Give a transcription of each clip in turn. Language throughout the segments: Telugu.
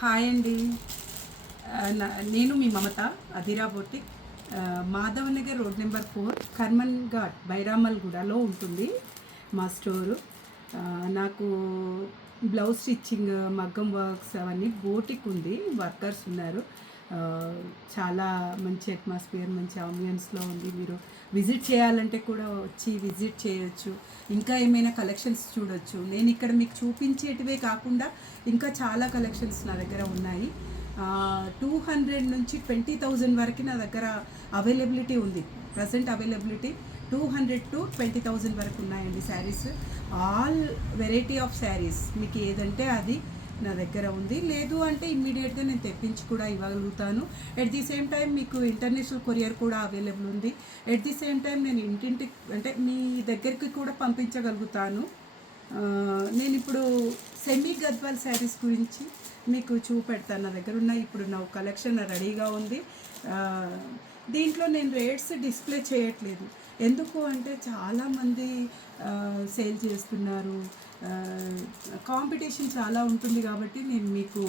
హాయ్ అండి. నేను మీ Mamata Adira boutique, Madhav Nagar road number 4 Karman Ghat బైరామల్గూడలో ఉంటుంది మా స్టోరు. నాకు బ్లౌజ్ స్టిచ్చింగ్, మగ్గం వర్క్స్ అవన్నీ బోటిక్ ఉంది, వర్కర్స్ ఉన్నారు. ఆ, చాలా మంచి అట్మాస్ఫియర్, మంచి ఆంబియన్స్లో ఉంది. మీరు విజిట్ చేయాలంటే కూడా వచ్చి విజిట్ చేయొచ్చు. ఇంకా ఏమైనా కలెక్షన్స్ చూడొచ్చు. నేను ఇక్కడ మీకు చూపించేటివే కాకుండా ఇంకా చాలా కలెక్షన్స్ నా దగ్గర ఉన్నాయి. 200 నుంచి 20,000 వరకు నా దగ్గర అవైలబిలిటీ ఉంది. ప్రజెంట్ అవైలబిలిటీ 200 to 20,000 వరకు ఉన్నాయండి saris. All variety of saris, మీకు ఏదంటే అది నా దగ్గర ఉంది. లేదు అంటే ఇమ్మీడియట్గా నేను తెప్పించి కూడా ఇవ్వగలుగుతాను. ఎట్ ది సేమ్ టైం మీకు ఇంటర్నేషనల్ కొరియర్ కూడా అవైలబుల్ ఉంది. ఎట్ ది సేమ్ టైం నేను ఇంటింటికి అంటే మీ దగ్గరికి కూడా పంపించగలుగుతాను. నేను ఇప్పుడు సెమీ గద్వాల్ శారీస్ గురించి మీకు చూపెడతాను. నా దగ్గర ఉన్న ఇప్పుడు నా కలెక్షన్ రెడీగా ఉంది. దీంట్లో నేను రేట్స్ డిస్ప్లే చేయట్లేదు. ఎందుకు అంటే చాలామంది సేల్ చేస్తున్నారు, కాంపిటీషన్ చాలా ఉంటుంది కాబట్టి నేను మీకు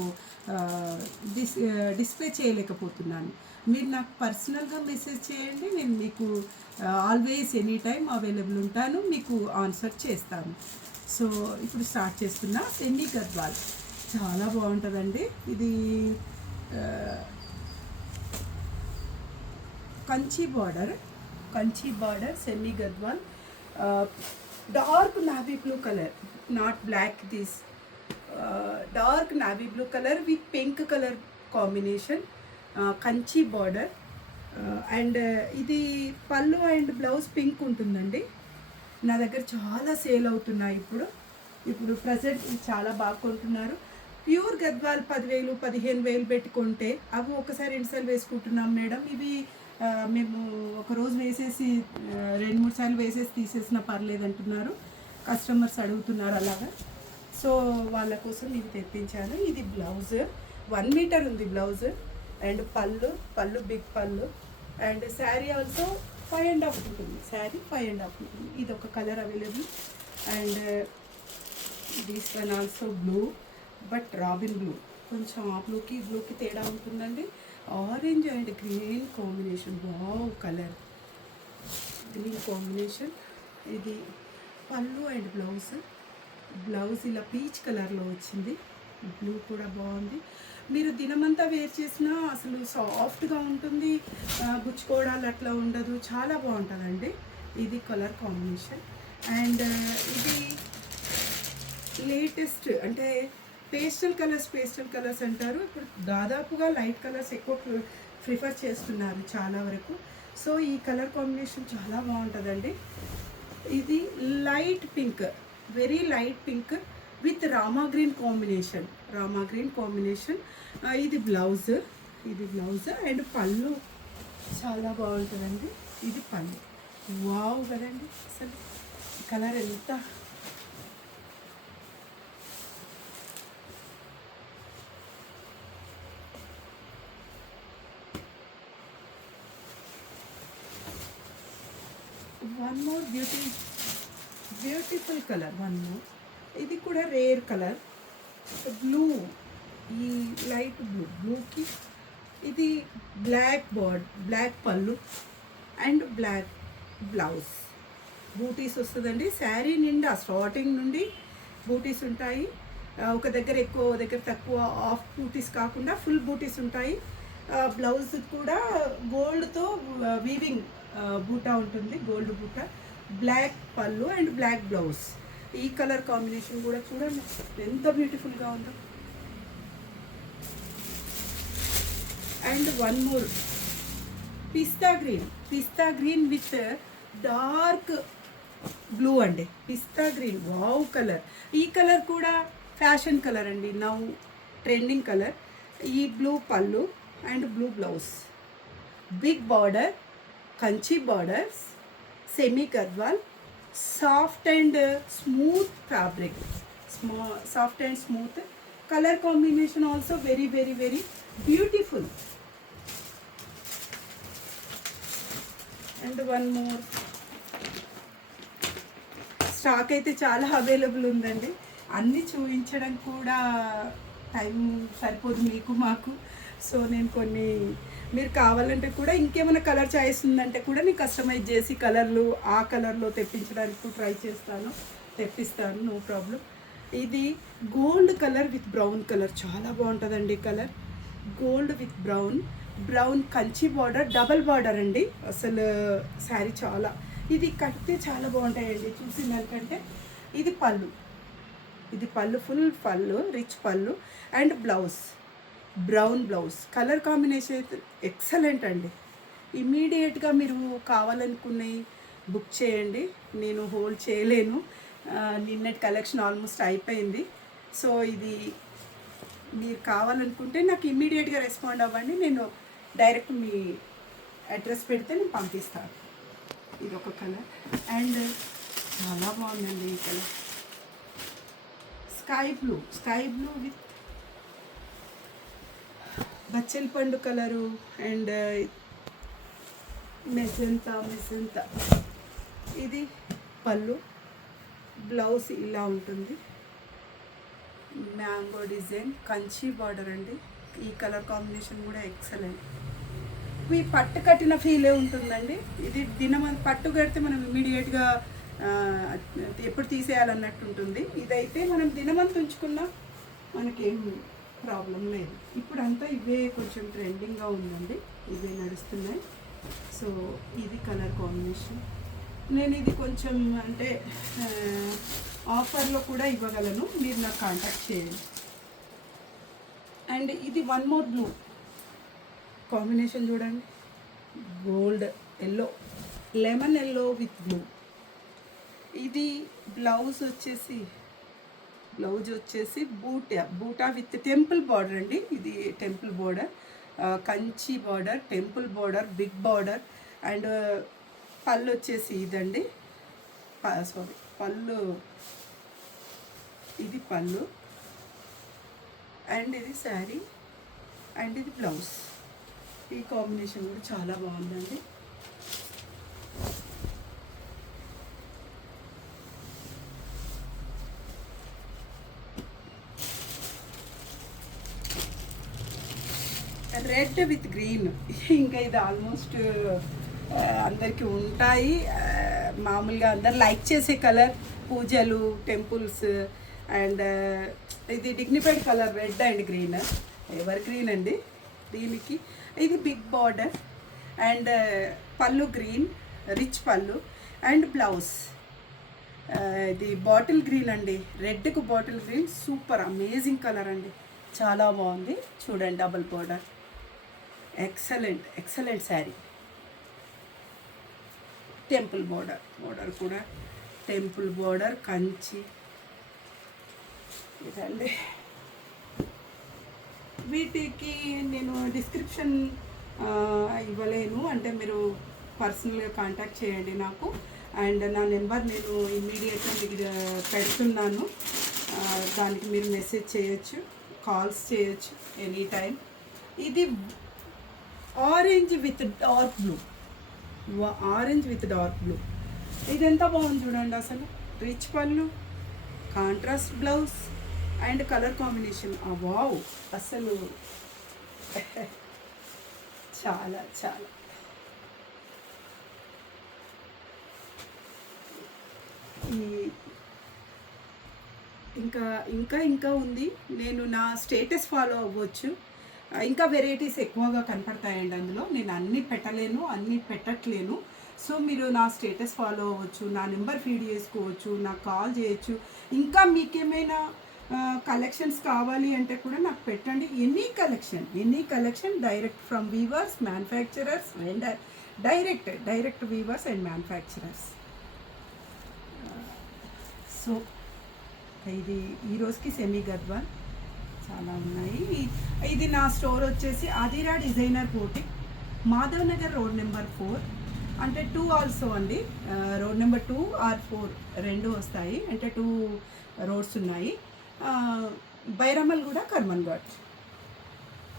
డిస్ప్లే చేయలేకపోతున్నాను. మీరు నాకు పర్సనల్గా మెసేజ్ చేయండి, నేను మీకు ఆల్వేస్ ఎనీ టైం అవైలబుల్ ఉంటాను, మీకు ఆన్సర్ చేస్తాను. సో ఇప్పుడు స్టార్ట్ చేస్తున్నా. సెమీ గద్వాల్ చాలా బాగుంటుందండి. ఇది Kanchi border semi Gadwal, dark navy blue colour, not black, this dark navy blue colour with pink colour combination, Kanchi border. And ఇది పళ్ళు అండ్ బ్లౌజ్ పింక్ ఉంటుందండి. నా దగ్గర చాలా సేల్ అవుతున్నాయి ఇప్పుడు ప్రజెంట్ చాలా బాగా కొంటున్నారు. ప్యూర్ గద్వాల్ 10,000 15,000 పెట్టుకుంటే అవి ఒకసారి ఎన్నిసార్లు వేసుకుంటున్నాం మేడం, ఇవి మేము ఒకరోజు వేసేసి 2-3 సార్లు వేసేసి తీసేసినా పర్లేదు అంటున్నారు కస్టమర్స్, అడుగుతున్నారు అలాగా. సో వాళ్ళ కోసం ఇది తెప్పించాను. ఇది బ్లౌజ్ 1 మీటర్ ఉంది బ్లౌజ్. అండ్ పళ్ళు బిగ్ పళ్ళు. అండ్ శారీ ఆల్సో 5.5 ఉంటుంది. శారీ 5.5 ఉంటుంది. ఇది ఒక colour available. And this one also blue, but robin blue. కొంచెం ఆ బ్లూకి తేడా ఉంటుందండి. Orange and green combination, wow colour, green combination. ఇది పళ్ళు అండ్ బ్లౌజ్ ఇలా పీచ్ కలర్లో వచ్చింది. బ్లూ కూడా బాగుంది. మీరు దినమంతా వేర్ చేసినా అసలు సాఫ్ట్గా ఉంటుంది, గుచ్చుకోవడాలు అట్లా ఉండదు, చాలా బాగుంటుందండి. ఇది కలర్ కాంబినేషన్. అండ్ ఇది లేటెస్ట్ అంటే పేస్టల్ కలర్స్ అంటారు. ఇప్పుడు దాదాపుగా లైట్ కలర్స్ ఎక్కువ ప్రిఫర్ చేస్తున్నారు చాలా వరకు. సో ఈ కలర్ కాంబినేషన్ చాలా బాగుంటుందండి. ఇది light pink, very light pink with Rama green combination. ఇది బ్లౌజ్ అండ్ పళ్ళు చాలా బాగుంటుందండి. ఇది పళ్ళు, వావ్ కదండి. అసలు కలర్ ఎంత వన్ మోర్ బ్యూటిఫుల్ కలర్, ఇది కూడా రేర్ కలర్, బ్లూ. ఈ లైట్ బ్లూకి ఇది బ్లాక్ పళ్ళు అండ్ బ్లాక్ బ్లౌజ్. బూటీస్ వస్తుందండి. శారీ నిండా స్టార్టింగ్ నుండి బూటీస్ ఉంటాయి. ఒక దగ్గర ఎక్కువ, ఒక దగ్గర తక్కువ, హాఫ్ బూటీస్ కాకుండా ఫుల్ బూటీస్ ఉంటాయి. బ్లౌజ్ కూడా గోల్డ్తో వీవింగ్ బూటా ఉంటుంది, గోల్డ్ బూటా. బ్లాక్ పళ్ళు అండ్ బ్లాక్ బ్లౌజ్. ఈ కలర్ కాంబినేషన్ కూడా చూడండి ఎంత బ్యూటిఫుల్గా ఉందో. And one more pista green with dark blue అండి. Pista green, wow colour. ఈ కలర్ కూడా ఫ్యాషన్ కలర్ అండి, నౌ ట్రెండింగ్ కలర్. ఈ బ్లూ పళ్ళు and blue blouse, big border, Kanchi borders, semi Gadwal, soft and smooth fabric, soft and smooth. Colour combination also very very very beautiful. And one more, stock అయితే చాలా అవైలబుల్ ఉందండి. అన్నీ చూపించడం కూడా టైం సరిపోదు మీకు మాకు. సో నేను కొన్ని మీరు కావాలంటే కూడా ఇంకేమైనా కలర్ చాయిస్ ఉందంటే కూడా నేను కస్టమైజ్ చేసి కలర్లు ఆ కలర్లో తెప్పించడానికి ట్రై చేస్తాను, తెప్పిస్తాను, నో ప్రాబ్లం. ఇది gold colour with brown colour చాలా బాగుంటుందండి. Colour gold with brown Kanchi border, double border అండి. అసలు శారీ చాలా, ఇది కడితే చాలా బాగుంటాయండి చూసిన దానికంటే. ఇది పళ్ళు ఫుల్ పళ్ళు, రిచ్ పళ్ళు and brown blouse. Colour combination అయితే ఎక్సలెంట్ అండి. ఇమీడియట్గా మీరు కావాలనుకున్నవి బుక్ చేయండి, నేను హోల్డ్ చేయలేను. నిన్నటి కలెక్షన్ ఆల్మోస్ట్ అయిపోయింది. సో ఇది మీరు కావాలనుకుంటే నాకు ఇమీడియట్గా రెస్పాండ్ అవ్వండి, నేను డైరెక్ట్ మీ అడ్రస్ పెడితే నేను పంపిస్తాను. ఇది ఒక కలర్ అండ్ చాలా బాగుందండి ఈ కలర్. స్కై బ్లూ విత్ బచ్చల పండు కలరు అండ్ మెజంతా. ఇది పళ్ళు, బ్లౌజ్ ఇలా ఉంటుంది, మ్యాంగో డిజైన్, కంచి బార్డర్ అండి. ఈ కలర్ కాంబినేషన్ కూడా ఎక్సలెంట్. ఇవి పట్టు కట్టిన ఫీలే ఉంటుందండి. ఇది పట్టు కడితే మనం ఇమీడియట్గా ఎప్పుడు తీసేయాలన్నట్టు ఉంటుంది. ఇదైతే మనం దినమంతా ఉంచుకున్నా మనకేం ప్రాబ్లం లేదు. ఇప్పుడు అంతా ఇవే కొంచెం ట్రెండింగ్గా ఉందండి, ఇవే నడుస్తున్నాయి. సో ఇది కలర్ కాంబినేషన్. నేను ఇది కొంచెం అంటే ఆఫర్లో కూడా ఇవ్వగలను, మీరు నాకు కాంటాక్ట్ చేయండి. అండ్ ఇది వన్ మోర్ బ్లూ కాంబినేషన్ చూడండి, gold yellow, lemon yellow with blue. ఇది బ్లౌజ్ వచ్చేసి బూటా విత్ టెంపుల్ బార్డర్ అండి. ఇది temple border, Kanchi border, temple border, big border. And పళ్ళు వచ్చేసి ఇదండి, పళ్ళు, ఇది పళ్ళు అండ్ ఇది శారీ అండ్ ఇది బ్లౌజ్. ఈ కాంబినేషన్ కూడా చాలా బాగుందండి. రెడ్ విత్ గ్రీన్, ఇంకా ఇది ఆల్మోస్ట్ అందరికీ ఉంటాయి. మామూలుగా అందరు లైక్ చేసే కలర్, పూజలు, టెంపుల్స్ అండ్ ఇది dignified colour, red and green, evergreen అండి దీనికి. ఇది బిగ్ బార్డర్ అండ్ పళ్ళు గ్రీన్, రిచ్ పళ్ళు అండ్ బ్లౌజ్. ఇది బాటిల్ గ్రీన్ అండి, రెడ్కు bottle green, super amazing colour అండి, చాలా బాగుంది. చూడండి double border, excellent sari. Temple border కూడా టెంపుల్ బార్డర్, కంచి. ఇదండి, వీటికి నేను డిస్క్రిప్షన్ ఇవ్వలేను, అంటే మీరు పర్సనల్గా కాంటాక్ట్ చేయండి నాకు. అండ్ నా నెంబర్ నేను ఇమ్మీడియట్గా మీకు పెడుతున్నాను, దానికి మీరు మెసేజ్ చేయొచ్చు, కాల్స్ చేయొచ్చు ఎనీ టైం. ఇది ఆరెంజ్ విత్ డార్క్ బ్లూ, ఇది ఎంత బాగుంది చూడండి అసలు. రిచ్ పళ్ళు, contrast blouse and colour combination, wow అసలు చాలా ఇంకా ఉంది. నేను నా స్టేటస్ ఫాలో అవ్వచ్చు, ఇంకా వెరైటీస్ ఎక్కువగా కనపడతాయండి అందులో. నేను అన్నీ పెట్టట్లేను. సో మీరు నా స్టేటస్ ఫాలో అవ్వచ్చు, నా నెంబర్ ఫీడ్ చేసుకోవచ్చు, నాకు కాల్ చేయొచ్చు. ఇంకా మీకేమైనా కలెక్షన్స్ కావాలి అంటే కూడా నాకు పెట్టండి. Any collection direct from weavers, manufacturers, vendor, direct weavers and manufacturers. So ఇది ఈ రోజుకి సెమీ గద్వాల్ చాలా ఉన్నాయి. ఇది నా స్టోర్ వచ్చేసి Adira designer boutique, Madhav Nagar, road number 4, అంటే 2 ఆల్సో అండి. రోడ్ నెంబర్ 2 ఆర్ 4 రెండు వస్తాయి, అంటే 2 రోడ్స్ ఉన్నాయి. బైరమల్ కూడా, కర్మన్ ఘాట్.